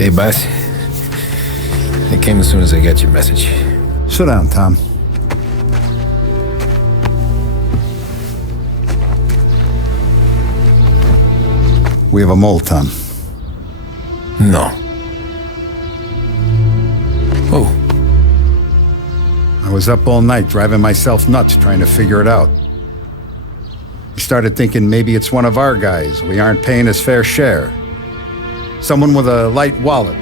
Hey, boss. I came as soon as I got your message. Sit down, Tom. We have a mole, Tom. No. Oh. I was up all night driving myself nuts trying to figure it out. I started thinking maybe it's one of our guys. We aren't paying his fair share. Someone with a light wallet.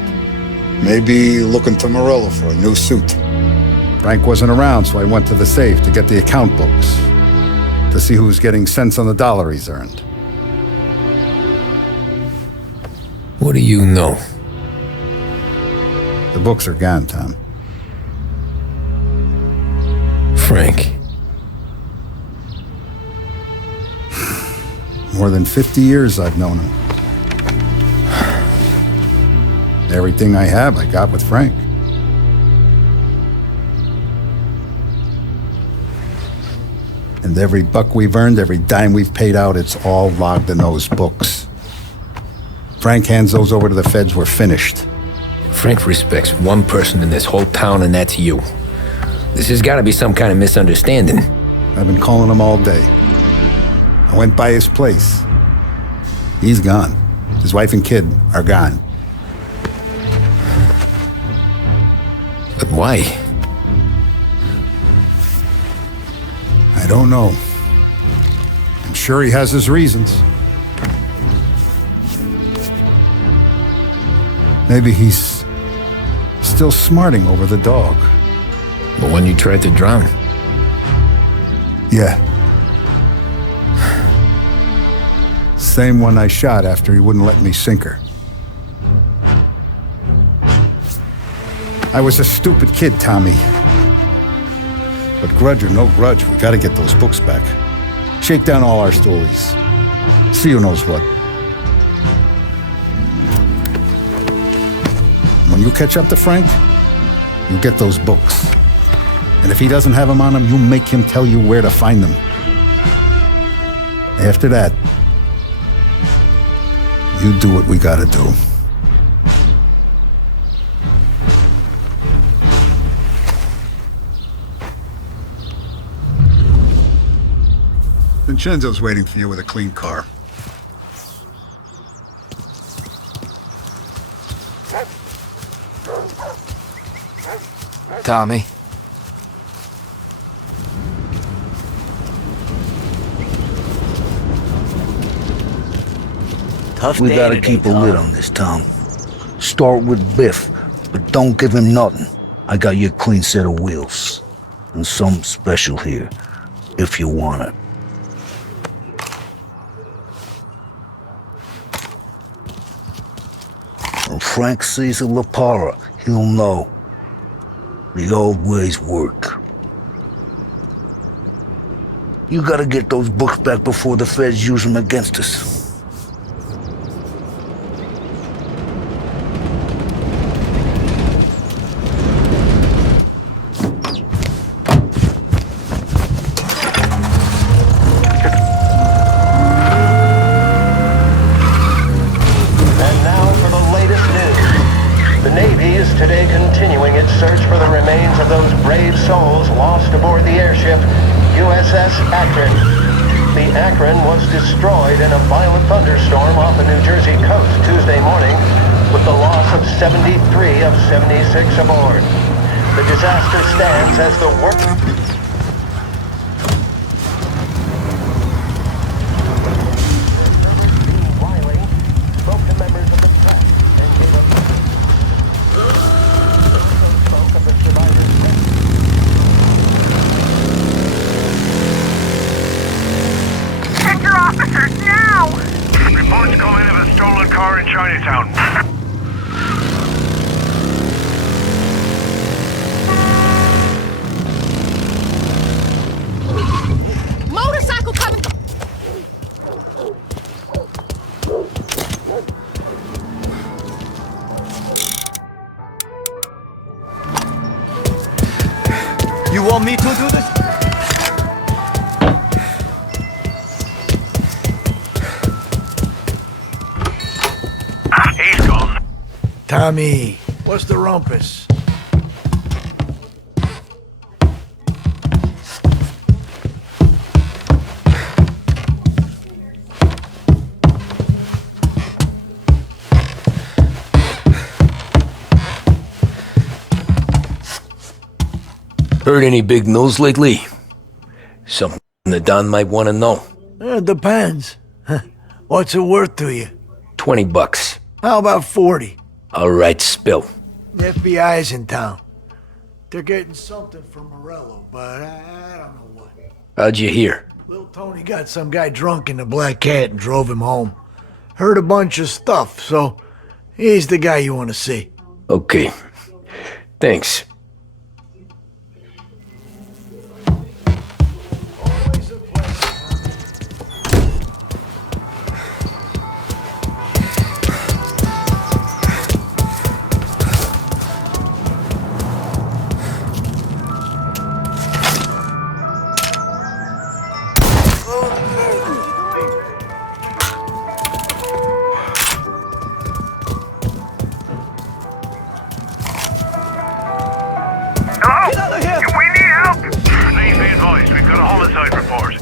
Maybe looking to Morello for a new suit. Frank wasn't around, so I went to the safe to get the account books. To see who's getting cents on the dollar he's earned. What do you know? The books are gone, Tom. Frank. More than 50 years I've known him. Everything I have, I got with Frank. And every buck we've earned, every dime we've paid out, it's all logged in those books. Frank hands those over to the feds, we're finished. Frank respects one person in this whole town, and that's you. This has got to be some kind of misunderstanding. I've been calling him all day. I went by his place. He's gone. His wife and kid are gone. But why? I don't know. I'm sure he has his reasons. Maybe he's still smarting over the dog. The one you tried to drown? Yeah. Same one I shot after he wouldn't let me sink her. I was a stupid kid, Tommy. But grudge or no grudge, we gotta get those books back. Shake down all our stories. See who knows what. When you catch up to Frank, you get those books. And if he doesn't have them on him, you make him tell you where to find them. After that, you do what we gotta do. Vincenzo's waiting for you with a clean car. Tommy. We gotta keep a lid on this, Tom. Start with Biff, but don't give him nothing. I got you a clean set of wheels. And something special here, if you want it. When Frank sees a La Parra, he'll know. The old ways work. You gotta get those books back before the feds use them against us. Destroyed in a violent thunderstorm off the New Jersey coast Tuesday morning, with the loss of 73 of 76 aboard. The disaster stands as the worst. You want me to do this? He's gone. Tommy, what's the rumpus? Heard any big news lately? Something the Don might want to know. It depends. What's it worth to you? $20. How about 40? All right, spill. The FBI's in town. They're getting something from Morello, but I don't know what. How'd you hear? Little Tony got some guy drunk in the Black Cat and drove him home. Heard a bunch of stuff, so he's the guy you want to see. Okay. Thanks. Always a pleasure. Hello? Get out of here! We need help! Please be advised, we've got a homicide report.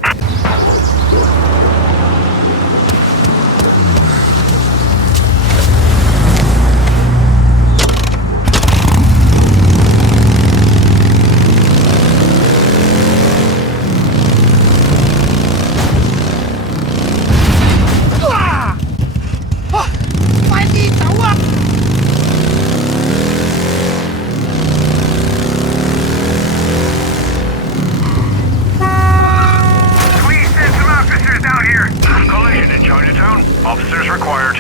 Please send some officers down here. Collision in Chinatown. Officers required.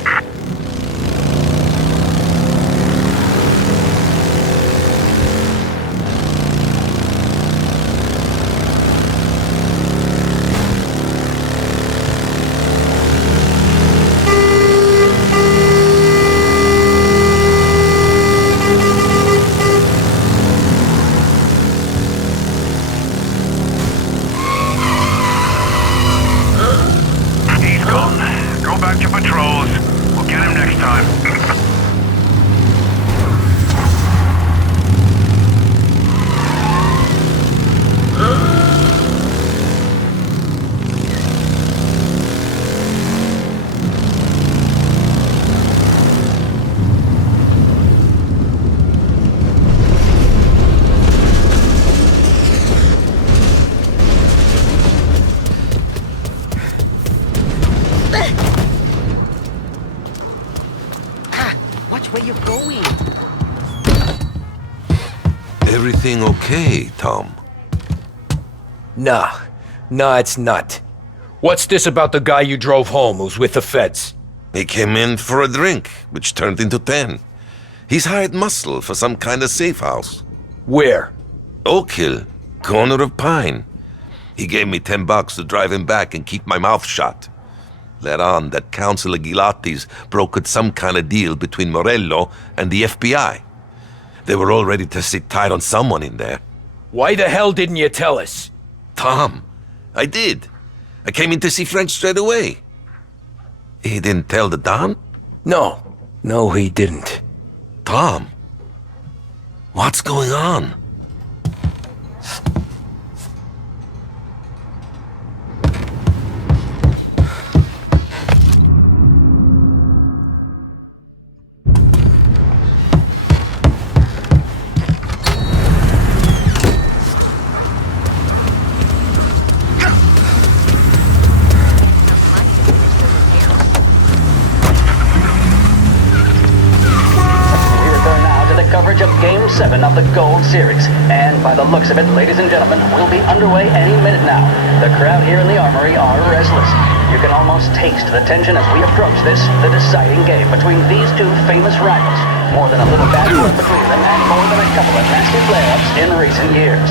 He's gone. Go back to patrols. We'll get him next time. Watch where you're going. Everything okay, Tom? Nah, it's not. What's this about the guy you drove home who's with the feds? He came in for a drink, which turned into 10. He's hired muscle for some kind of safe house. Where? Oak Hill, corner of Pine. He gave me $10 to drive him back and keep my mouth shut. Let on that Councilor Gilatti's brokered some kind of deal between Morello and the FBI. They were all ready to sit tight on someone in there. Why the hell didn't you tell us? Tom, I did. I came in to see French straight away. He didn't tell the Don? No, he didn't. Tom, what's going on? We return now to the coverage of Game 7 of the Gold Series. And by the looks of it, ladies and gentlemen, we'll be underway any minute now. The crowd here in the Armory are restless. You can almost taste the tension as we approach this, the deciding game between these two famous rivals. More than a little bad blood between them and more than a couple of nasty flare-ups in recent years.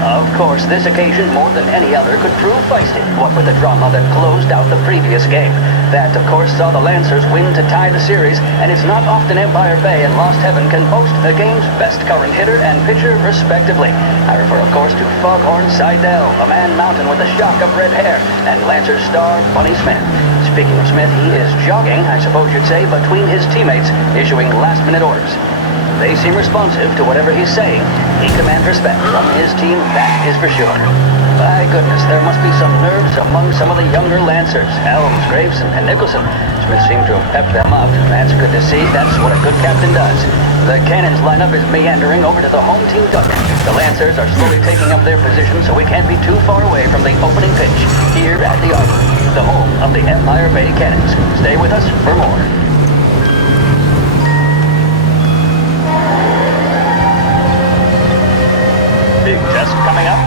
Of course, this occasion, more than any other, could prove feisty, what with the drama that closed out the previous game. That, of course, saw the Lancers win to tie the series, and it's not often Empire Bay and Lost Heaven can boast the game's best current hitter and pitcher, respectively. I refer, of course, to Foghorn Seidel, a man mountain with a shock of red hair, and Lancers star Bunny Smith. Speaking of Smith, he is jogging, I suppose you'd say, between his teammates, issuing last-minute orders. They seem responsive to whatever he's saying. He commands respect from his team, that is for sure. My goodness, there must be some nerves among some of the younger Lancers, Helms, Graves, and Nicholson. Smith seemed to have pepped them up. That's good to see. That's what a good captain does. The cannons lineup is meandering over to the home team dugout. The Lancers are slowly taking up their position, so we can't be too far away from the opening pitch here at the Arbor, the home of the Empire Bay Cannons. Stay with us for more. Big test coming up.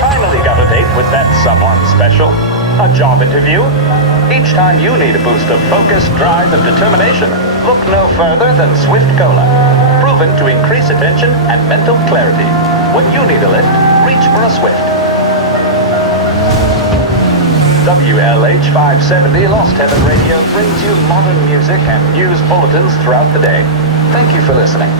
Finally got a date with that someone special. A job interview. Each time you need a boost of focus, drive, and determination, look no further than Swift Cola. Proven to increase attention and mental clarity. When you need a lift, reach for a Swift. WLH 570 Lost Heaven Radio brings you modern music and news bulletins throughout the day. Thank you for listening.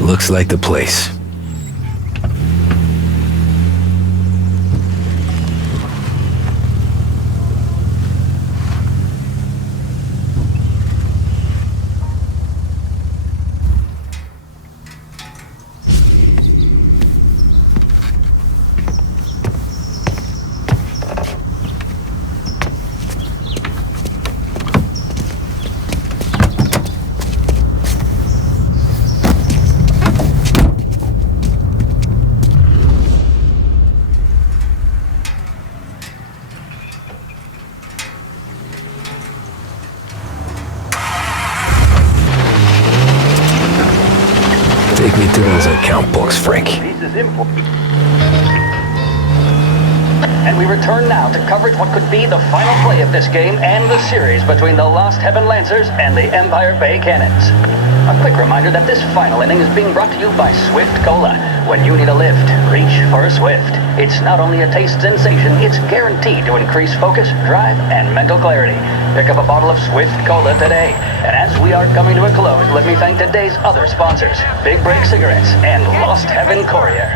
Looks like the place. Take me to those account books, Frank. And we return now to coverage what could be the final play of this game and the series between the Lost Heaven Lancers and the Empire Bay Cannons. A quick reminder that this final inning is being brought to you by Swift Cola. When you need a lift, reach for a Swift. It's not only a taste sensation, it's guaranteed to increase focus, drive, and mental clarity. Pick up a bottle of Swift Cola today. And as we are coming to a close, let me thank today's other sponsors, Big Break Cigarettes and Lost Heaven Courier.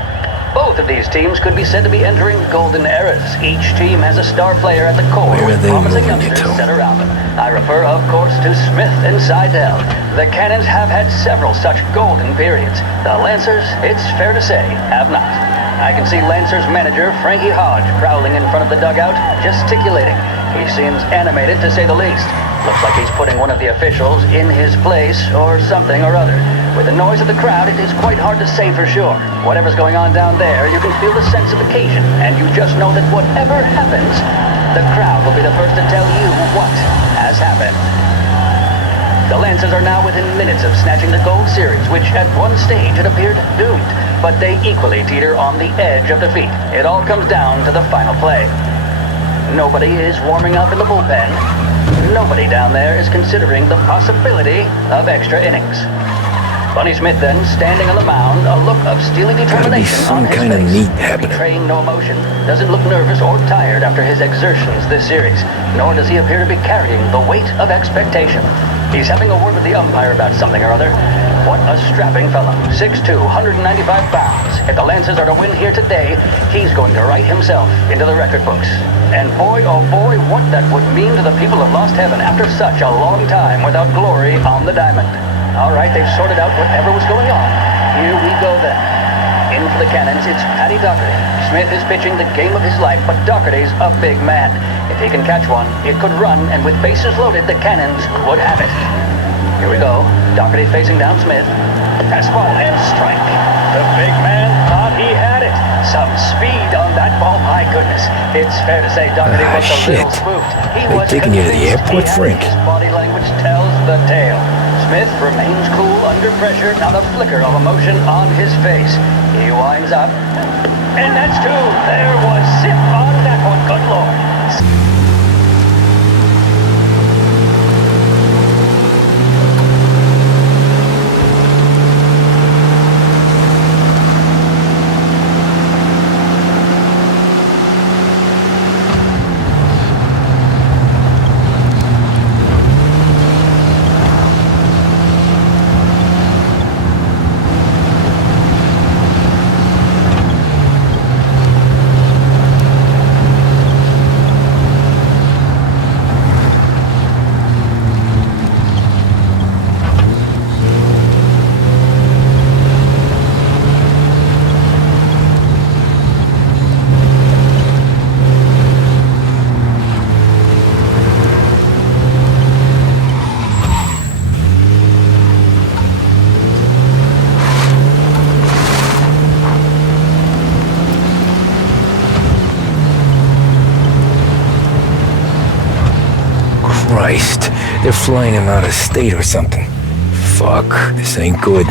Both of these teams could be said to be entering golden eras. Each team has a star player at the core with promising youngsters set around them. I refer, of course, to Smith and Seidel. The Cannons have had several such golden periods. The Lancers, it's fair to say, have not. I can see Lancers manager Frankie Hodge prowling in front of the dugout, gesticulating. He seems animated, to say the least. Looks like he's putting one of the officials in his place or something or other. With the noise of the crowd, it is quite hard to say for sure. Whatever's going on down there, you can feel the sense of occasion, and you just know that whatever happens, the crowd will be the first to tell you what has happened. The Lancers are now within minutes of snatching the gold series, which at one stage had appeared doomed, but they equally teeter on the edge of defeat. It all comes down to the final play. Nobody is warming up in the bullpen. Nobody down there is considering the possibility of extra innings. Bunny Smith then, standing on the mound, a look of steely determination on his face, betraying no emotion, doesn't look nervous or tired after his exertions this series, nor does he appear to be carrying the weight of expectation. He's having a word with the umpire about something or other. What a strapping fellow, 6'2", 195 pounds. If the Lancers are to win here today, he's going to write himself into the record books. And boy, oh boy, what that would mean to the people of Lost Heaven after such a long time without glory on the diamond. All right, they've sorted out whatever was going on. Here we go then. In for the Cannons, it's Paddy Doherty. Smith is pitching the game of his life, but Doherty's a big man. If he can catch one, it could run, and with bases loaded, the Cannons would have it. Here we go. Doherty facing down Smith. Fastball and strike. The big man thought he had it. Some speed on that ball, my goodness. It's fair to say Doherty was a little spooked. He was taking you to the airport, Frank? His body language tells the tale. Smith remains cool under pressure, not a flicker of emotion on his face. He winds up, and that's two. There was zip on that one, good Lord. They're flying him out of state or something. Fuck, this ain't good.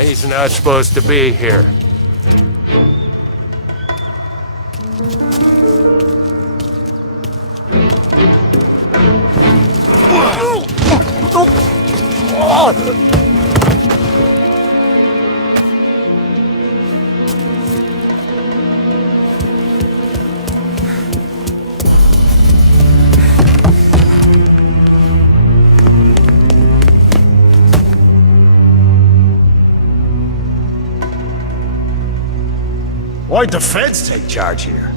He's not supposed to be here. Why'd the feds take charge here?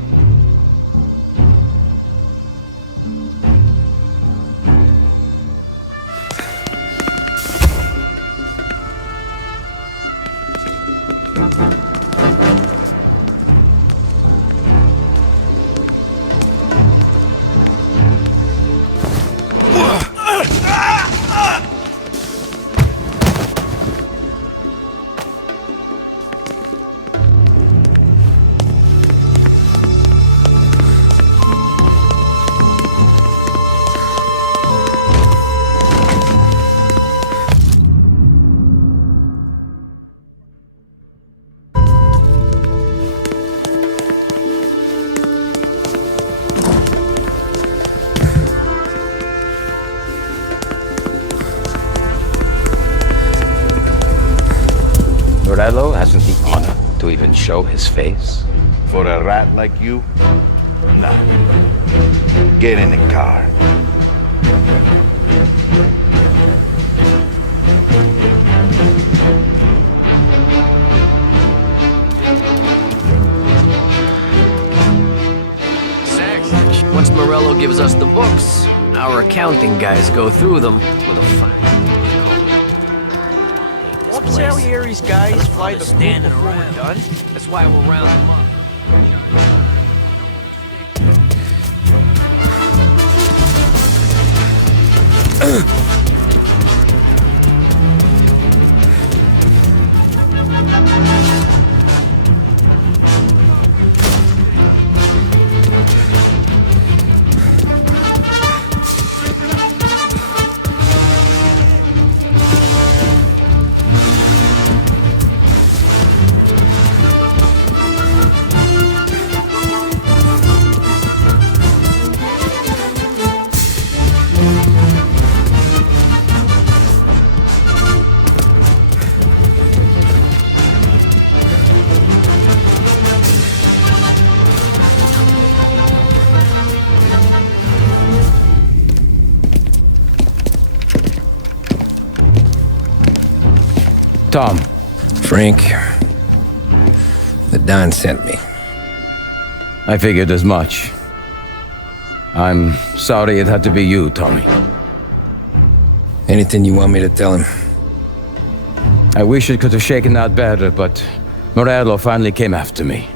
Morello hasn't the honor to even show his face? For a rat like you? Nah. Get in the car. Once Morello gives us the books, our accounting guys go through them with a fine. Won't Salieri's guys fly the standing before we're done? That's why we'll round them up. Tom. Frank. The Don sent me. I figured as much. I'm sorry it had to be you, Tommy. Anything you want me to tell him? I wish it could have shaken out better, but Morello finally came after me.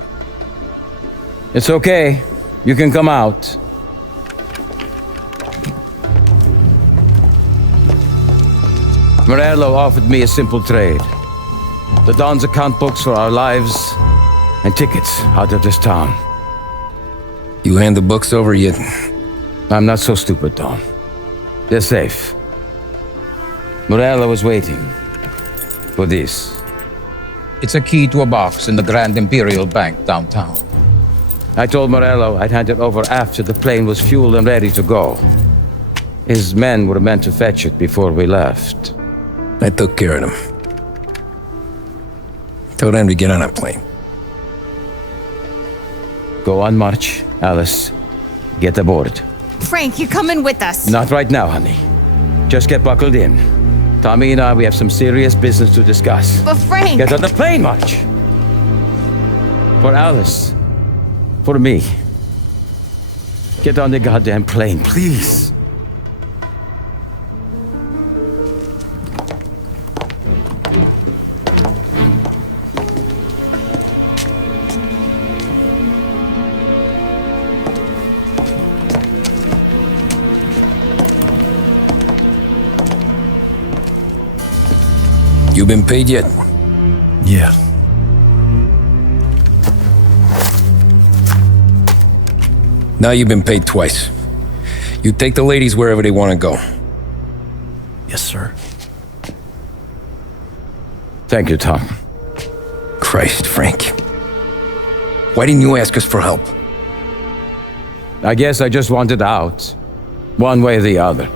It's okay. You can come out. Morello offered me a simple trade. The Don's account books for our lives and tickets out of this town. You hand the books over yet? I'm not so stupid, Don. They're safe. Morello was waiting for this. It's a key to a box in the Grand Imperial Bank downtown. I told Morello I'd hand it over after the plane was fueled and ready to go. His men were meant to fetch it before we left. I took care of them. Told them to get on a plane. Go on, March. Alice, get aboard. Frank, you're coming with us. Not right now, honey. Just get buckled in. Tommy and I, we have some serious business to discuss. But Frank... Get on the plane, March! For Alice. For me. Get on the goddamn plane, please. You been paid yet? Yeah. Now you've been paid twice. You take the ladies wherever they want to go. Yes, sir. Thank you, Tom. Christ, Frank. Why didn't you ask us for help? I guess I just wanted out. One way or the other.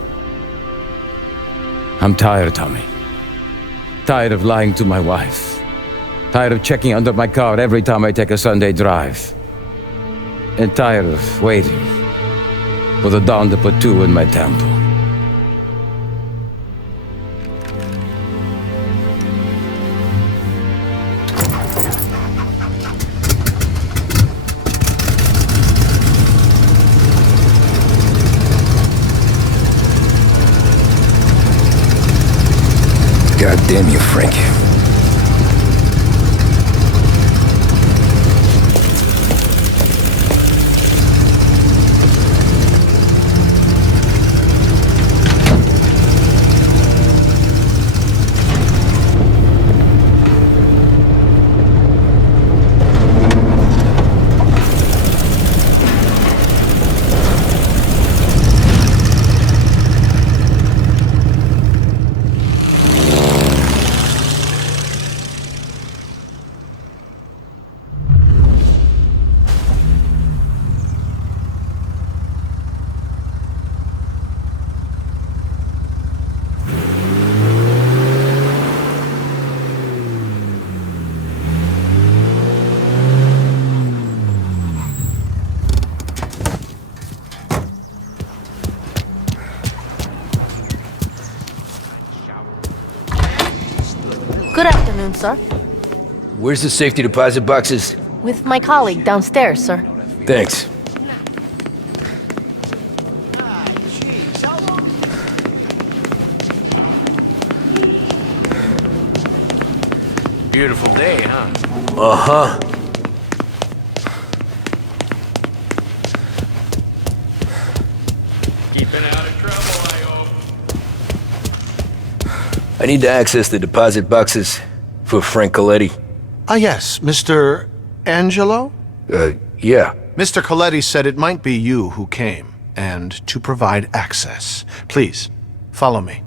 I'm tired, Tommy. Tired of lying to my wife. Tired of checking under my car every time I take a Sunday drive. And tired of waiting for the dawn to put two in my temple. God damn you, Frank. Good afternoon, sir. Where's the safety deposit boxes? With my colleague downstairs, sir. Thanks. Beautiful day, huh? Uh-huh. Keeping out of trouble, I hope. I need to access the deposit boxes for Frank Coletti. Ah, yes, Mr. Angelo? Yeah. Mr. Coletti said it might be you who came, and to provide access. Please, follow me.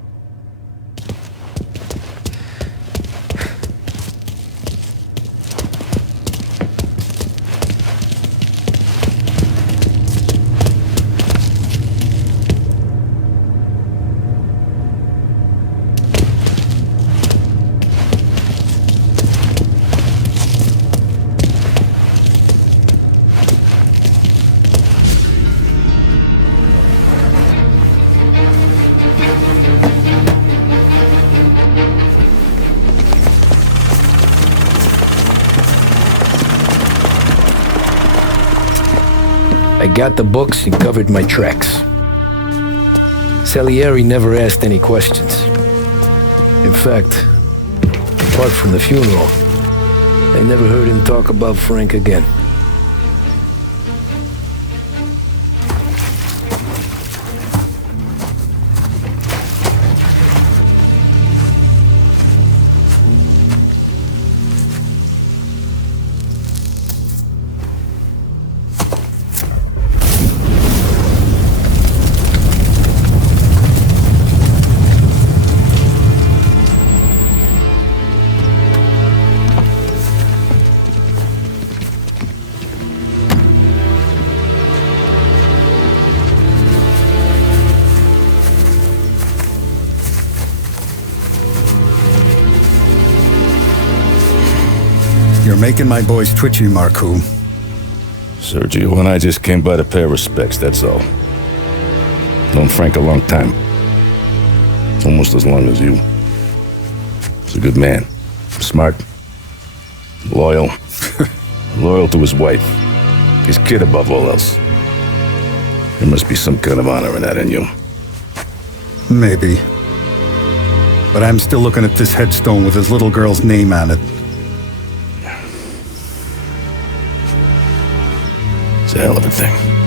I got the books and covered my tracks. Salieri never asked any questions. In fact, apart from the funeral, I never heard him talk about Frank again. You're making my boys twitchy, Marku. Sergio and I just came by to pay respects, that's all. Known Frank a long time. Almost as long as you. He's a good man. Smart. Loyal. Loyal to his wife. His kid above all else. There must be some kind of honor in that in you. Maybe. But I'm still looking at this headstone with his little girl's name on it. It's a hell of a thing.